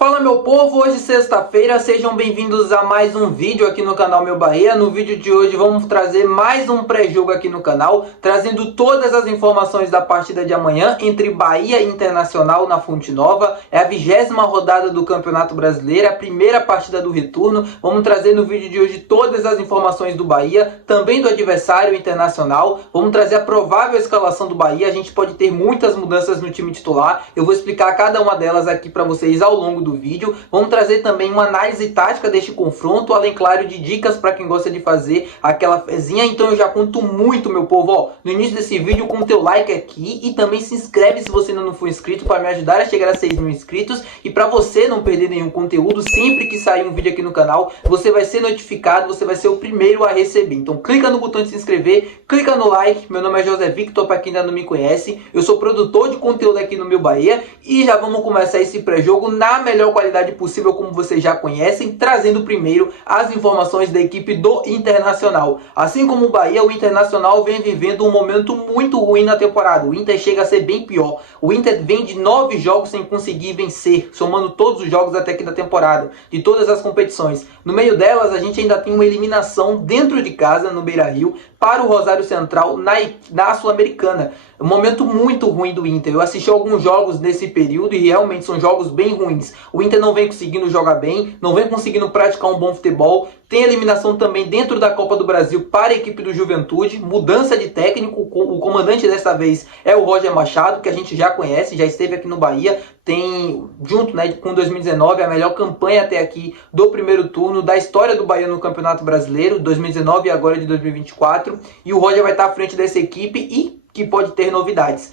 Fala meu povo, hoje sexta-feira, sejam bem-vindos a mais um vídeo aqui no canal Meu Bahia. No vídeo de hoje vamos trazer mais um pré-jogo aqui no canal, trazendo todas as informações da partida de amanhã entre Bahia e Internacional na Fonte Nova. É a 20ª rodada do Campeonato Brasileiro, a primeira partida do retorno. Vamos trazer no vídeo de hoje todas as informações do Bahia, também do adversário Internacional. Vamos trazer a provável escalação do Bahia, a gente pode ter muitas mudanças no time titular. Eu vou explicar cada uma delas aqui para vocês ao longo do vídeo. Vamos trazer também uma análise tática deste confronto, além, claro, de dicas para quem gosta de fazer aquela fezinha. Então eu já conto muito, meu povo, ó, no início desse vídeo com o teu like aqui e também se inscreve se você ainda não for inscrito para me ajudar a chegar a 6.000 inscritos. E para você não perder nenhum conteúdo, sempre que sair um vídeo aqui no canal, você vai ser notificado, você vai ser o primeiro a receber. Então clica no botão de se inscrever, clica no like. Meu nome é José Victor, para quem ainda não me conhece. Eu sou produtor de conteúdo aqui no Meu Bahia e já vamos começar esse pré-jogo na melhor qualidade possível, como vocês já conhecem, trazendo primeiro as informações da equipe do Internacional. Assim como o Bahia, o Internacional vem vivendo um momento muito ruim na temporada. O Inter chega a ser bem pior. O Inter vem de 9 jogos sem conseguir vencer, somando todos os jogos até aqui da temporada, de todas as competições. No meio delas, a gente ainda tem uma eliminação dentro de casa, no Beira-Rio, para o Rosário Central na Sul-Americana. Um momento muito ruim do Inter. Eu assisti alguns jogos nesse período e realmente são jogos bem ruins. O Inter não vem conseguindo jogar bem, não vem conseguindo praticar um bom futebol. Tem eliminação também dentro da Copa do Brasil para a equipe do Juventude. Mudança de técnico. O comandante dessa vez é o Roger Machado, que a gente já conhece, já esteve aqui no Bahia. Tem, junto, né, com 2019, a melhor campanha até aqui do primeiro turno da história do Bahia no Campeonato Brasileiro, 2019 e agora de 2024. E o Roger vai estar à frente dessa equipe e que pode ter novidades.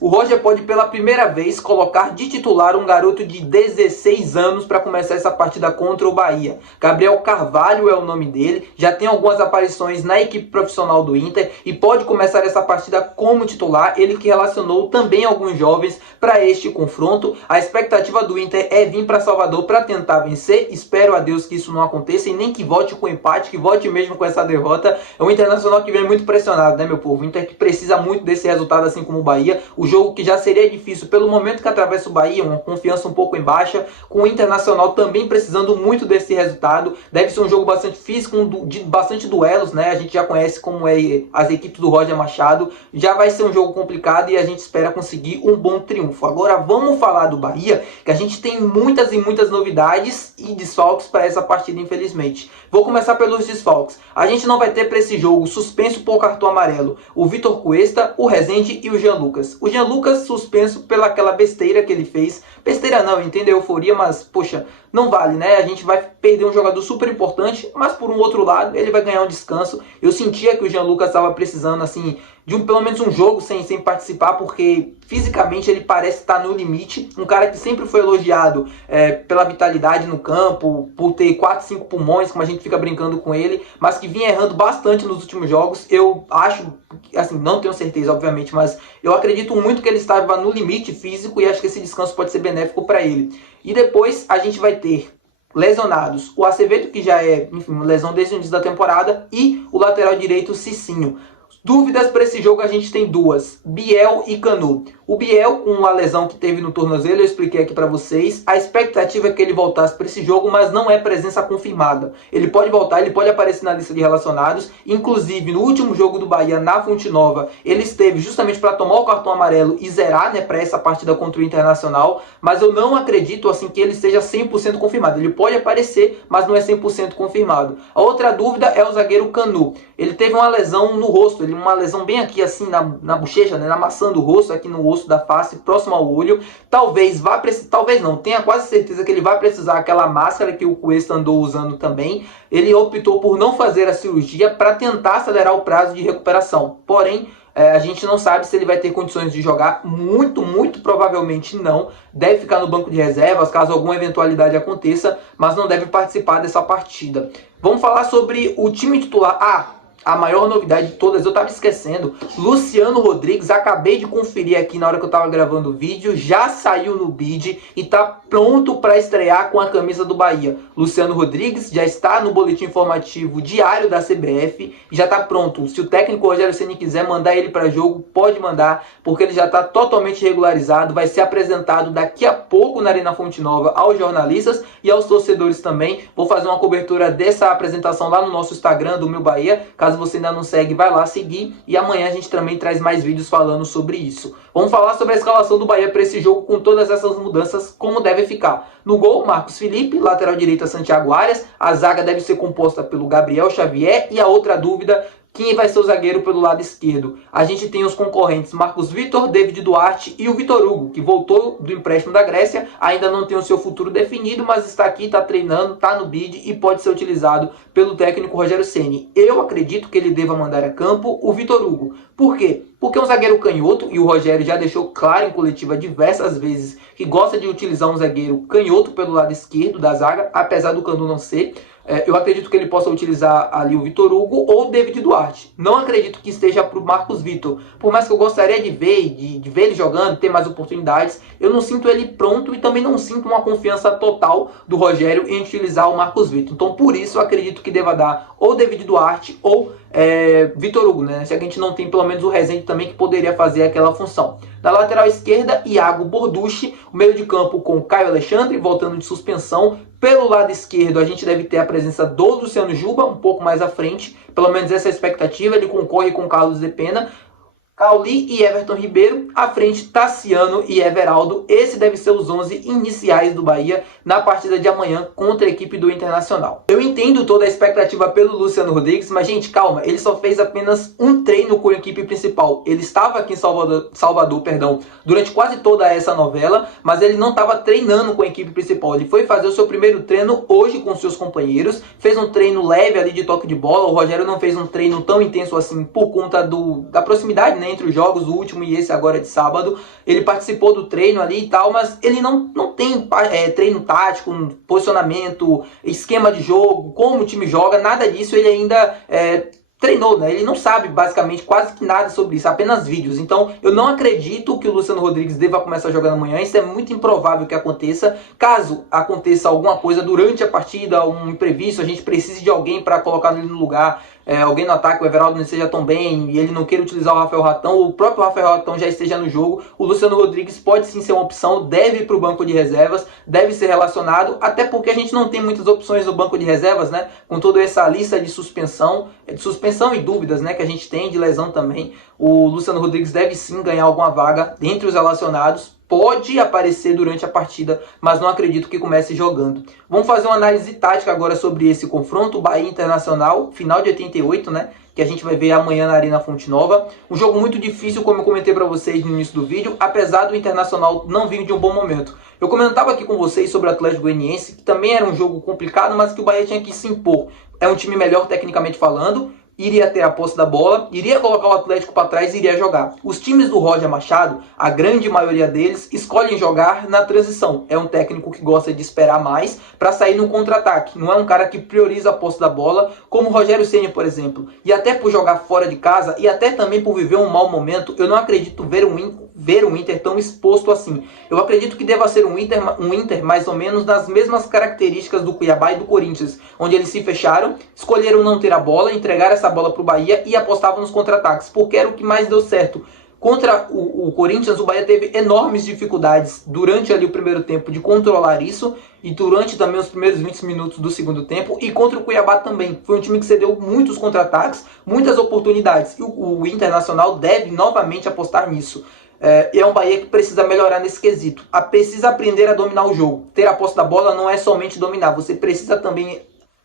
O Roger pode pela primeira vez colocar de titular um garoto de 16 anos para começar essa partida contra o Bahia. Gabriel Carvalho é o nome dele, já tem algumas aparições na equipe profissional do Inter e pode começar essa partida como titular. Ele que relacionou também alguns jovens para este confronto. A expectativa do Inter é vir para Salvador para tentar vencer. Espero a Deus que isso não aconteça e nem que volte com empate, que volte mesmo com essa derrota. É um Internacional que vem muito pressionado, né, meu povo? Inter que precisa muito desse resultado, assim como o Bahia. O jogo que já seria difícil pelo momento que atravessa o Bahia, uma confiança um pouco em baixa, com o Internacional também precisando muito desse resultado. Deve ser um jogo bastante físico, de bastante duelos, né? A gente já conhece como é as equipes do Roger Machado. Já vai ser um jogo complicado e a gente espera conseguir um bom triunfo. Agora vamos falar do Bahia, que a gente tem muitas e muitas novidades e desfalques para essa partida, infelizmente. Vou começar pelos desfalques. A gente não vai ter para esse jogo suspenso por cartão amarelo o Vitor Cuesta, o Rezende e o Jean Lucas. O Jean Lucas suspenso pela aquela besteira que ele fez. Besteira não, entende a euforia, mas poxa, não vale, né? A gente vai perder um jogador super importante, mas por um outro lado, ele vai ganhar um descanso. Eu sentia que o Jean Lucas estava precisando, assim, de pelo menos um jogo sem participar, porque fisicamente ele parece estar no limite. Um cara que sempre foi elogiado pela vitalidade no campo, por ter 4, 5 pulmões, como a gente fica brincando com ele, mas que vinha errando bastante nos últimos jogos. Eu acho, assim, não tenho certeza, obviamente, mas eu acredito muito que ele estava no limite físico e acho que esse descanso pode ser benéfico para ele. E depois a gente vai ter lesionados o Acevedo, que já é, enfim, uma lesão desde o início da temporada, e o lateral direito Cicinho. Dúvidas para esse jogo a gente tem duas: Biel e Canu. O Biel, com a lesão que teve no tornozelo, eu expliquei aqui para vocês. A expectativa é que ele voltasse para esse jogo, mas não é presença confirmada. Ele pode voltar, ele pode aparecer na lista de relacionados. Inclusive, no último jogo do Bahia, na Fonte Nova, ele esteve justamente para tomar o cartão amarelo e zerar, né, para essa partida contra o Internacional. Mas eu não acredito, assim, que ele seja 100% confirmado. Ele pode aparecer, mas não é 100% confirmado. A outra dúvida é o zagueiro Canu. Ele teve uma lesão no rosto, uma lesão bem aqui, assim, na bochecha, né, na maçã do rosto, aqui no osso da face, próximo ao olho. Talvez vá precisar, talvez não, tenha quase certeza que ele vai precisar aquela máscara que o Cuesta andou usando também. Ele optou por não fazer a cirurgia para tentar acelerar o prazo de recuperação. Porém, a gente não sabe se ele vai ter condições de jogar. Muito provavelmente não. Deve ficar no banco de reservas caso alguma eventualidade aconteça, mas não deve participar dessa partida. Vamos falar sobre o time titular. a maior novidade de todas, eu tava esquecendo, Luciano Rodrigues, acabei de conferir aqui na hora que eu tava gravando o vídeo, já saiu no bid e tá pronto para estrear com a camisa do Bahia. Luciano Rodrigues já está no boletim informativo diário da CBF e já tá pronto. Se o técnico Rogério Ceni quiser mandar ele para jogo, pode mandar, porque ele já está totalmente regularizado, vai ser apresentado daqui a pouco na Arena Fonte Nova aos jornalistas e aos torcedores também. Vou fazer uma cobertura dessa apresentação lá no nosso Instagram do Meu Bahia. Caso você ainda não segue, vai lá seguir. E amanhã a gente também traz mais vídeos falando sobre isso. Vamos falar sobre a escalação do Bahia para esse jogo com todas essas mudanças, como deve ficar. No gol, Marcos Felipe, lateral direita Santiago Arias. A zaga deve ser composta pelo Gabriel Xavier e a outra dúvida, quem vai ser o zagueiro pelo lado esquerdo? A gente tem os concorrentes Marcos Vitor, David Duarte e o Vitor Hugo, que voltou do empréstimo da Grécia, ainda não tem o seu futuro definido, mas está aqui, está treinando, está no bid e pode ser utilizado pelo técnico Rogério Ceni. Eu acredito que ele deva mandar a campo o Vitor Hugo. Por quê? Porque é um zagueiro canhoto, e o Rogério já deixou claro em coletiva diversas vezes que gosta de utilizar um zagueiro canhoto pelo lado esquerdo da zaga, apesar do Canu não ser. Eu acredito que ele possa utilizar ali o Vitor Hugo ou o David Duarte. Não acredito que esteja para o Marcos Vitor. Por mais que eu gostaria de ver ele jogando, ter mais oportunidades, eu não sinto ele pronto e também não sinto uma confiança total do Rogério em utilizar o Marcos Vitor. Então, por isso, eu acredito que deva dar ou David Duarte ou Vitor Hugo, né? Se a gente não tem pelo menos o Rezende também que poderia fazer aquela função. Na lateral esquerda, Iago Borducci, o meio de campo com Caio Alexandre, voltando de suspensão. Pelo lado esquerdo, a gente deve ter a presença do Luciano Juba, um pouco mais à frente, pelo menos essa é a expectativa, ele concorre com Carlos de Pena. Cauli e Everton Ribeiro, à frente Tassiano e Everaldo. Esse deve ser os 11 iniciais do Bahia na partida de amanhã contra a equipe do Internacional. Eu entendo toda a expectativa pelo Luciano Rodrigues, mas gente, calma, ele só fez apenas um treino com a equipe principal. Ele estava aqui em Salvador, durante quase toda essa novela, mas ele não estava treinando com a equipe principal. Ele foi fazer o seu primeiro treino hoje com seus companheiros, fez um treino leve ali de toque de bola. O Rogério não fez um treino tão intenso assim por conta da proximidade, né, entre os jogos, o último e esse agora de sábado. Ele participou do treino ali e tal, mas ele não tem treino tático, posicionamento, esquema de jogo, como o time joga, nada disso ele ainda treinou, né? Ele não sabe basicamente quase que nada sobre isso, apenas vídeos. Então eu não acredito que o Luciano Rodrigues deva começar jogando amanhã. Isso é muito improvável que aconteça. Caso aconteça alguma coisa durante a partida, um imprevisto, a gente precise de alguém para colocar ele no lugar, alguém no ataque, o Everaldo não esteja tão bem e ele não queira utilizar o Rafael Ratão, o próprio Rafael Ratão já esteja no jogo, o Luciano Rodrigues pode sim ser uma opção, deve ir para o banco de reservas, deve ser relacionado, até porque a gente não tem muitas opções no banco de reservas, né? Com toda essa lista de suspensão e dúvidas, né, que a gente tem, de lesão também, o Luciano Rodrigues deve sim ganhar alguma vaga entre os relacionados. Pode aparecer durante a partida, mas não acredito que comece jogando. Vamos fazer uma análise tática agora sobre esse confronto, Bahia Internacional, final de 88, né? Que a gente vai ver amanhã na Arena Fonte Nova. Um jogo muito difícil, como eu comentei para vocês no início do vídeo, apesar do Internacional não vir de um bom momento. Eu comentava aqui com vocês sobre o Atlético Goianiense, que também era um jogo complicado, mas que o Bahia tinha que se impor. É um time melhor tecnicamente falando, iria ter a posse da bola, iria colocar o Atlético para trás e iria jogar. Os times do Roger Machado, a grande maioria deles, escolhem jogar na transição. É um técnico que gosta de esperar mais para sair no contra-ataque. Não é um cara que prioriza a posse da bola, como o Rogério Ceni, por exemplo. E até por jogar fora de casa, e até também por viver um mau momento, eu não acredito ver um Inter tão exposto assim. Eu acredito que deva ser um Inter mais ou menos das mesmas características do Cuiabá e do Corinthians, onde eles se fecharam, escolheram não ter a bola, entregar essa bola para o Bahia e apostavam nos contra-ataques, porque era o que mais deu certo. Contra o Corinthians, o Bahia teve enormes dificuldades durante ali o primeiro tempo de controlar isso e durante também os primeiros 20 minutos do segundo tempo, e contra o Cuiabá também. Foi um time que cedeu muitos contra-ataques, muitas oportunidades, e o Internacional deve novamente apostar nisso. É um Bahia que precisa melhorar nesse quesito. Precisa aprender a dominar o jogo. Ter a posse da bola não é somente dominar, você precisa também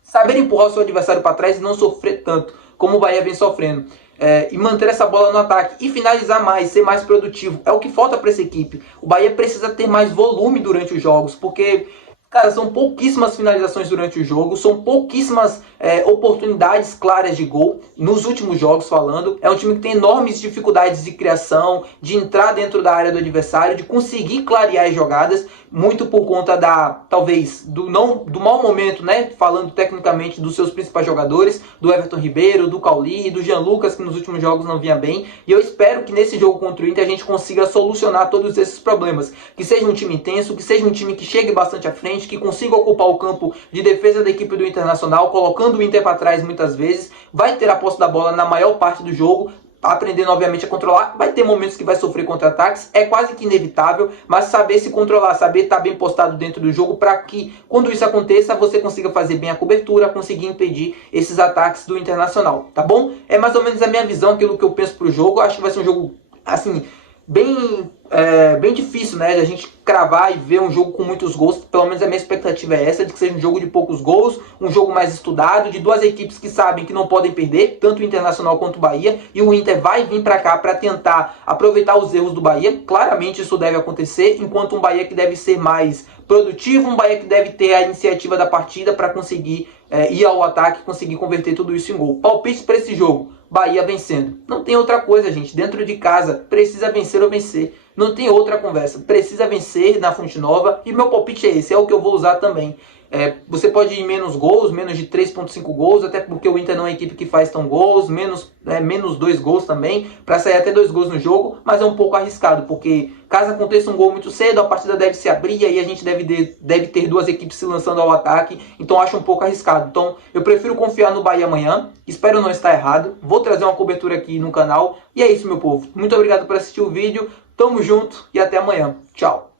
saber empurrar o seu adversário para trás e não sofrer tanto como o Bahia vem sofrendo. E manter essa bola no ataque e finalizar mais, ser mais produtivo. É o que falta para essa equipe. O Bahia precisa ter mais volume durante os jogos, porque, cara, são pouquíssimas finalizações durante o jogo, são pouquíssimas oportunidades claras de gol nos últimos jogos falando. É um time que tem enormes dificuldades de criação, de entrar dentro da área do adversário, de conseguir clarear as jogadas, muito por conta talvez, do mau momento, né? Falando tecnicamente dos seus principais jogadores, do Everton Ribeiro, do Cauli e do Jean Lucas, que nos últimos jogos não vinha bem. E eu espero que nesse jogo contra o Inter a gente consiga solucionar todos esses problemas. Que seja um time intenso, que seja um time que chegue bastante à frente, que consiga ocupar o campo de defesa da equipe do Internacional, colocando o Inter para trás muitas vezes. Vai ter a posse da bola na maior parte do jogo, aprendendo obviamente a controlar. Vai ter momentos que vai sofrer contra-ataques, é quase que inevitável, mas saber se controlar, saber estar bem postado dentro do jogo para que quando isso aconteça você consiga fazer bem a cobertura, conseguir impedir esses ataques do Internacional, tá bom? É mais ou menos a minha visão, aquilo que eu penso pro jogo. Acho que vai ser um jogo assim bem difícil, né, de a gente cravar e ver um jogo com muitos gols. Pelo menos a minha expectativa é essa, de que seja um jogo de poucos gols, um jogo mais estudado, de duas equipes que sabem que não podem perder, tanto o Internacional quanto o Bahia, e o Inter vai vir para cá para tentar aproveitar os erros do Bahia. Claramente isso deve acontecer, enquanto um Bahia que deve ser mais produtivo, um Bahia que deve ter a iniciativa da partida para conseguir ir ao ataque e conseguir converter tudo isso em gol. Palpite para esse jogo: Bahia vencendo. Não tem outra coisa, gente. Dentro de casa, precisa vencer ou vencer. Não tem outra conversa. Precisa vencer na Fonte Nova. E meu palpite é esse. É o que eu vou usar também. Você pode ir menos gols, menos de 3.5 gols, até porque o Inter não é uma equipe que faz tão gols, menos 2 gols também, para sair até 2 gols no jogo, mas é um pouco arriscado, porque caso aconteça um gol muito cedo, a partida deve se abrir, e aí a gente deve ter duas equipes se lançando ao ataque, então acho um pouco arriscado. Então eu prefiro confiar no Bahia amanhã, espero não estar errado, vou trazer uma cobertura aqui no canal, e é isso, meu povo. Muito obrigado por assistir o vídeo, tamo junto e até amanhã. Tchau!